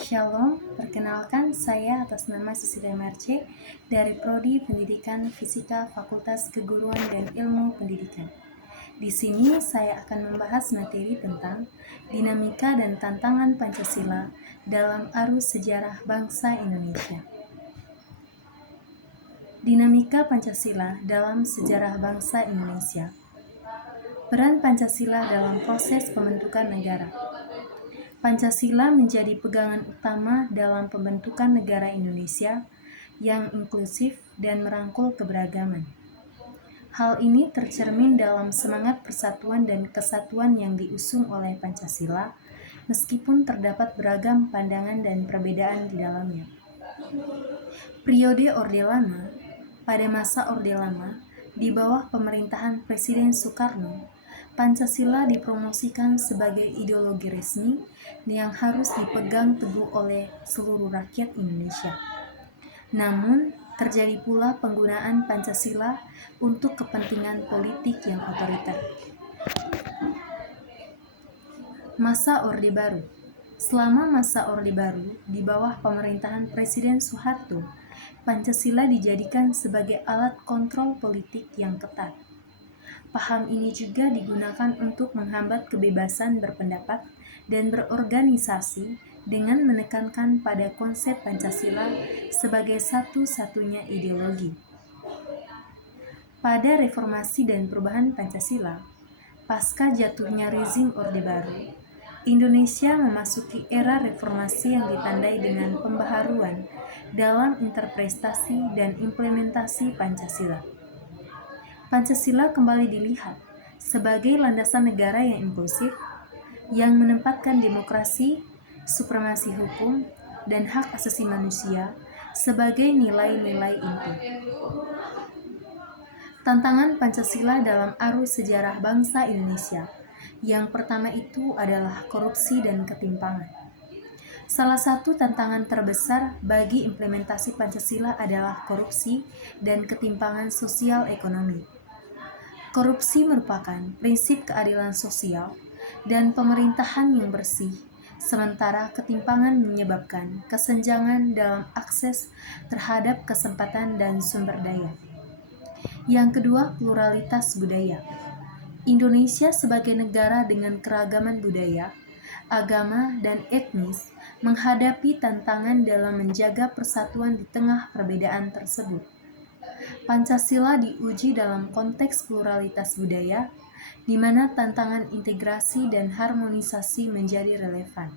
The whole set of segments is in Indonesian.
Shalom, perkenalkan saya atas nama Cecilia Marce dari Prodi Pendidikan Fisika Fakultas Keguruan dan Ilmu Pendidikan. Di sini saya akan membahas materi tentang dinamika dan tantangan Pancasila dalam arus sejarah bangsa Indonesia. Dinamika Pancasila dalam sejarah bangsa Indonesia. Peran Pancasila dalam proses pembentukan negara. Pancasila menjadi pegangan utama dalam pembentukan negara Indonesia yang inklusif dan merangkul keberagaman. Hal ini tercermin dalam semangat persatuan dan kesatuan yang diusung oleh Pancasila, meskipun terdapat beragam pandangan dan perbedaan di dalamnya. Periode Orde Lama. Pada masa Orde Lama, di bawah pemerintahan Presiden Soekarno, Pancasila dipromosikan sebagai ideologi resmi yang harus dipegang teguh oleh seluruh rakyat Indonesia. Namun, terjadi pula penggunaan Pancasila untuk kepentingan politik yang otoriter. Masa Orde Baru. Selama masa Orde Baru, di bawah pemerintahan Presiden Soeharto, Pancasila dijadikan sebagai alat kontrol politik yang ketat. Paham ini juga digunakan untuk menghambat kebebasan berpendapat dan berorganisasi dengan menekankan pada konsep Pancasila sebagai satu-satunya ideologi. Pada reformasi dan perubahan Pancasila, pasca jatuhnya rezim Orde Baru, Indonesia memasuki era reformasi yang ditandai dengan pembaharuan dalam interpretasi dan implementasi Pancasila. Pancasila kembali dilihat sebagai landasan negara yang inklusif, yang menempatkan demokrasi, supremasi hukum, dan hak asasi manusia sebagai nilai-nilai inti. Tantangan Pancasila dalam arus sejarah bangsa Indonesia. Yang pertama itu adalah korupsi dan ketimpangan. Salah satu tantangan terbesar bagi implementasi Pancasila adalah korupsi dan ketimpangan sosial ekonomi. Korupsi merupakan prinsip keadilan sosial dan pemerintahan yang bersih, sementara ketimpangan menyebabkan kesenjangan dalam akses terhadap kesempatan dan sumber daya. Yang kedua, pluralitas budaya. Indonesia sebagai negara dengan keragaman budaya, agama, dan etnis menghadapi tantangan dalam menjaga persatuan di tengah perbedaan tersebut. Pancasila diuji dalam konteks pluralitas budaya, di mana tantangan integrasi dan harmonisasi menjadi relevan.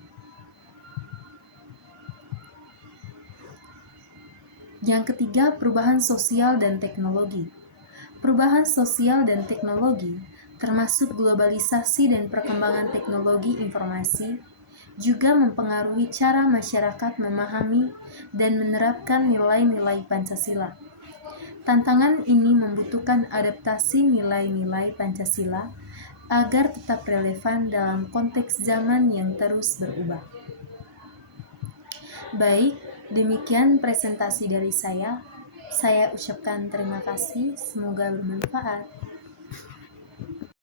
Yang ketiga, perubahan sosial dan teknologi. Perubahan sosial dan teknologi, termasuk globalisasi dan perkembangan teknologi informasi, juga mempengaruhi cara masyarakat memahami dan menerapkan nilai-nilai Pancasila. Tantangan ini membutuhkan adaptasi nilai-nilai Pancasila agar tetap relevan dalam konteks zaman yang terus berubah. Baik, demikian presentasi dari saya. Saya ucapkan terima kasih, semoga bermanfaat.